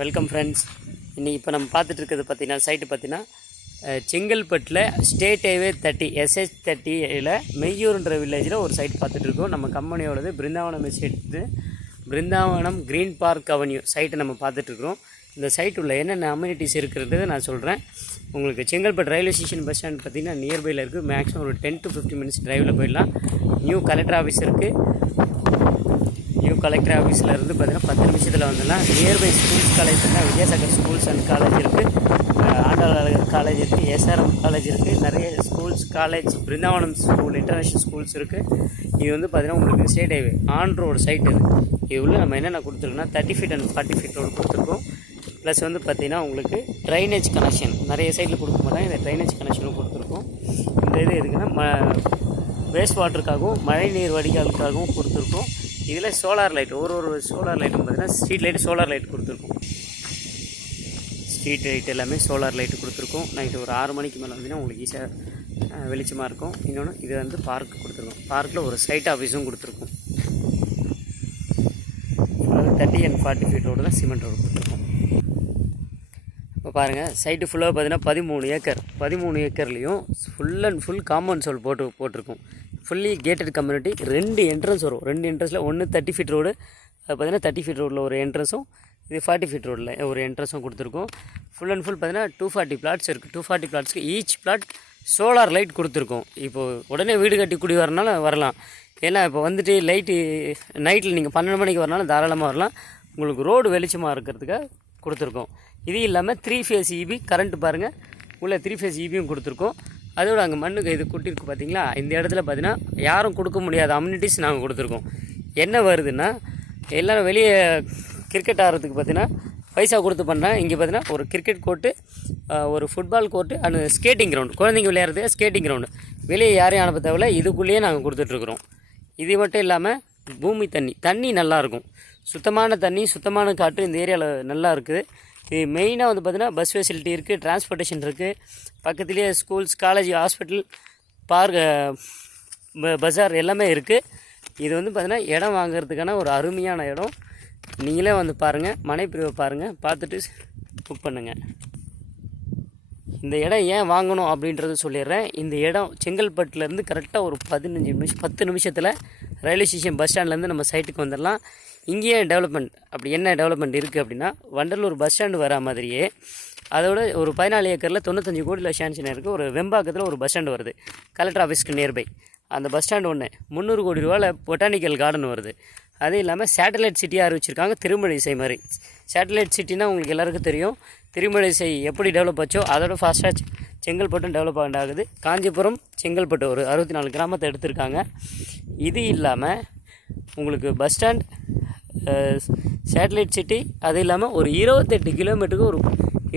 Welcome friends. இன்றைக்கி இப்போ நம்ம பார்த்துட்டு இருக்கிறது பார்த்தீங்கன்னா சைட்டு பார்த்தீங்கன்னா செங்கல்பட்டில் ஸ்டேட் ஹைவே 30 SH30யில் மெய்யூர்ன்ற வில்லேஜில் ஒரு சைட் பார்த்துட்ருக்கோம். நம்ம கம்பெனியோடது Brindavanam estate, Brindavanam green park avenue சைட்டை நம்ம பார்த்துட்ருக்குறோம். இந்த சைட் உள்ள என்னென்ன அம்யூனிட்டிஸ் இருக்கிறது நான் சொல்கிறேன். உங்களுக்கு Chengalpattu railway station bus stand பார்த்திங்கன்னா நியர்பையில் இருக்குது. மேக்ஸிமம் ஒரு 10 to 15 மினிட்ஸ் டிரைவில் போயிடலாம். நியூ கலெக்டர் ஆஃபீஸ் இருக்குது. நியூ கலெக்டர் ஆஃபீஸில் இருந்து பார்த்தீங்கன்னா 10 நிமிஷத்தில் வந்துடலாம். நியர்பை ஸ்கூல்ஸ் காலேஜ் இருந்தால் வித்யாசாகர் ஸ்கூல்ஸ் அண்ட் காலேஜ் இருக்குது, ஆண்டாளர் காலேஜ் இருக்குது, SRM காலேஜ் இருக்குது, நிறைய schools college, Brindavanam school, international schools இருக்குது. இது வந்து பார்த்தீங்கன்னா உங்களுக்கு state highway on road side இது உள்ள நம்ம என்னென்ன கொடுத்துருக்கோன்னா 30 feet and 40 feet ரோடு கொடுத்துருக்கோம். ப்ளஸ் வந்து பார்த்திங்கன்னா உங்களுக்கு ட்ரைனேஜ் கனெக்ஷன் நிறைய சைட்டில் கொடுக்க மாட்டாங்க, இந்த ட்ரைனேஜ் கனெக்ஷனும் கொடுத்துருக்கோம். இந்த இது எதுக்குன்னா வேஸ்ட் வாட்டருக்காகவும் மழை நீர் வடிகாலுக்காகவும் கொடுத்துருக்கோம். இதில் சோலார் லைட் ஒரு சோலார் லைட்டும் பார்த்திங்கன்னா ஸ்ட்ரீட் லைட்டு சோலார் லைட் கொடுத்துருக்கோம். ஸ்ட்ரீட் லைட் எல்லாமே சோலார் லைட்டு கொடுத்துருக்கோம். நைட்டு ஒரு 6 மணிக்கு மேலே வந்தீங்கன்னா உங்களுக்கு ஈஸியாக வெளிச்சமாக இருக்கும். இன்னொன்று இது வந்து பார்க் கொடுத்துருக்கோம். பார்க்கில் ஒரு சைட் ஆஃபீஸும் கொடுத்துருக்கோம். 30 and 40 feet ரோடு தான் சிமெண்ட் ரோடு கொடுத்துருக்கோம். இப்போ பாருங்கள் சைட்டு ஃபுல்லாக பார்த்தீங்கன்னா 13 ஏக்கர். 13 ஏக்கர்லேயும் ஃபுல் அண்ட் ஃபுல் காம்பவுண்ட் சோல் போட்டிருக்கோம். Fully gated community. 2 என்ட்ரன்ஸ் வரும். 2 என்ட்ரன்ஸில் ஒன்று 30 feet ரோடு, அது பார்த்தீங்கன்னா 30 feet ரோடில் ஒரு என்ட்ரன்ஸும், இது 40 feet ரோடில் ஒரு என்ட்ரன்ஸும் கொடுத்துருக்கோம். ஃபுல் அண்ட் ஃபுல் பார்த்தீங்கன்னா 240 plots இருக்குது. 240 plotsக்கு ஈச் பிளாட் சோலார் லைட் கொடுத்துருக்கோம். இப்போது உடனே வீடு கட்டி குடி வரனால வரலாம். ஏன்னா இப்போ வந்துட்டு லைட்டு நைட்டில் நீங்கள் 12 மணிக்கு வரனாலும் தாராளமாக வரலாம். உங்களுக்கு ரோடு வெளிச்சமாக இருக்கிறதுக்காக கொடுத்துருக்கோம். இது இல்லாமல் 3 phase EB கரண்ட்டு பாருங்கள், உள்ளே 3 phase EBயும் கொடுத்துருக்கோம். அதோடு அங்கே மண்ணுக்கு இது கொட்டிருக்கு பார்த்தீங்களா. இந்த இடத்துல பார்த்தீங்கன்னா யாரும் கொடுக்க முடியாத அம்யூனிட்டிஸ் நாங்கள் கொடுத்துருக்கோம். என்ன வருதுன்னா எல்லோரும் வெளியே கிரிக்கெட் ஆடுறதுக்கு பார்த்தீங்கன்னா பைசா கொடுத்து பண்ணுறேன். இங்கே பார்த்தீங்கன்னா ஒரு கிரிக்கெட் கோர்ட்டு, ஒரு football court and skating ground, குழந்தைங்க விளையாடுறது ஸ்கேட்டிங் கிரவுண்டு. வெளியே யாரையும் அனுப்ப தேவையில்ல, இதுக்குள்ளேயே நாங்கள் கொடுத்துட்ருக்குறோம். இது மட்டும் இல்லாமல் பூமி தண்ணி நல்லாயிருக்கும். சுத்தமான தண்ணி, சுத்தமான காற்று இந்த ஏரியாவில் நல்லா இருக்குது. இது மெயினாக வந்து பார்த்திங்கன்னா பஸ் ஃபெசிலிட்டி இருக்குது, டிரான்ஸ்போர்ட்டேஷன் இருக்குது. பக்கத்துலேயே ஸ்கூல்ஸ், காலேஜ், ஹாஸ்பிட்டல், பார்க், பஜார் எல்லாமே இருக்குது. இது வந்து பார்த்திங்கன்னா இடம் வாங்கிறதுக்கான ஒரு அருமையான இடம். நீங்களே வந்து பாருங்கள், மனைப்பிரிவை பாருங்கள், பார்த்துட்டு புக் பண்ணுங்கள். இந்த இடம் ஏன் வாங்கணும் அப்படின்றது சொல்லிடுறேன். இந்த இடம் செங்கல்பட்டுலேருந்து கரெக்டாக ஒரு 10 நிமிஷத்தில் ரயில்வே ஸ்டேஷன் பஸ் ஸ்டாண்ட்லேருந்து நம்ம சைட்டுக்கு வந்துடலாம். இங்கேயே டெவலப்மெண்ட் அப்படி என்ன டெவலப்மெண்ட் இருக்குது அப்படின்னா, வண்டலூர் பஸ் ஸ்டாண்டு வரா மாதிரியே அதோட ஒரு 14 ஏக்கரில் 95 கோடியில் சேங்ஷன் இருக்குது. ஒரு வெம்பாக்கத்தில் ஒரு பஸ் ஸ்டாண்டு வருது, கலெக்டர் ஆஃபீஸ்க்கு நியர்பை. அந்த பஸ் ஸ்டாண்டு ஒன்று 300 கோடி ரூபாயில் பொட்டானிக்கல் கார்டன் வருது. அது இல்லாமல் சேட்டலைட் சிட்டியாக அறிவிச்சிருக்காங்க, திருமழிசை மாதிரி. சேட்டலைட் சிட்டினா உங்களுக்கு எல்லாருக்கும் தெரியும். திருமழிசை எப்படி டெவலப் ஆச்சோ அதோட ஃபாஸ்ட்டாக செங்கல்பட்டும் டெவலப் ஆகுது. காஞ்சிபுரம், செங்கல்பட்டு ஒரு 64 கிராமத்தை எடுத்திருக்காங்க. இது இல்லாமல் உங்களுக்கு பஸ் ஸ்டாண்ட், சேட்டலைட் சிட்டி, அது இல்லாமல் ஒரு 28 கிலோமீட்டருக்கு ஒரு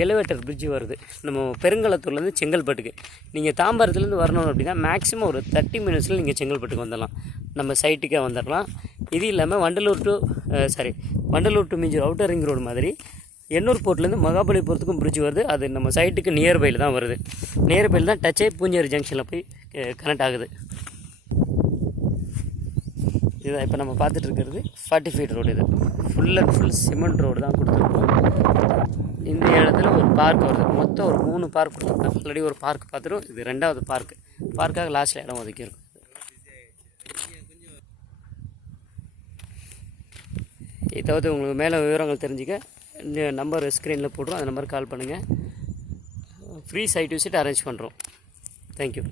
எலிவேட்டர் பிரிட்ஜு வருது நம்ம பெருங்களத்தூர்லேருந்து செங்கல்பட்டுக்கு. நீங்கள் தாம்பரத்துலேருந்து வரணும் அப்படின்னா மேக்ஸிமம் ஒரு 30 மினிட்ஸில் நீங்கள் செங்கல்பட்டுக்கு வந்துடலாம், நம்ம சைட்டுக்கே வந்துடலாம். இது இல்லாமல் Vandalur to Minjur outer ring road மாதிரி எண்ணூர் போர்ட்லேருந்து மகாபலிபுரத்துக்கும் பிரிட்ஜ் வருது. அது நம்ம சைட்டுக்கு நியர்பையில் தான் வருது. நியர்பையில் தான் டச்சே பூஞ்சேரி ஜங்ஷனில் போய் கனெக்ட் ஆகுது. இதுதான் இப்போ நம்ம பார்த்துட்டு இருக்கிறது 40 feet ரோடு. இது full and full cement road தான் கொடுத்துருக்கோம். இந்த இடத்துல ஒரு பார்க் வருது. மொத்தம் ஒரு 3 பார்க் கொடுத்துருக்கோம். ஆல்ரெடி ஒரு பார்க் பார்த்துரும். இது 2வது பார்க்காக லாஸ்ட்டில் இடம் ஒதுக்கியிருக்கும். இதை தவிர்த்து உங்களுக்கு மேலே விவரங்கள் தெரிஞ்சுக்க இந்த நம்பர் ஸ்க்ரீனில் போட்டுரும். அந்த நம்பருக்கு கால் பண்ணுங்கள். ஃப்ரீ சைட் விசிட் அரேஞ்ச் பண்ணுறோம். தேங்க்யூ.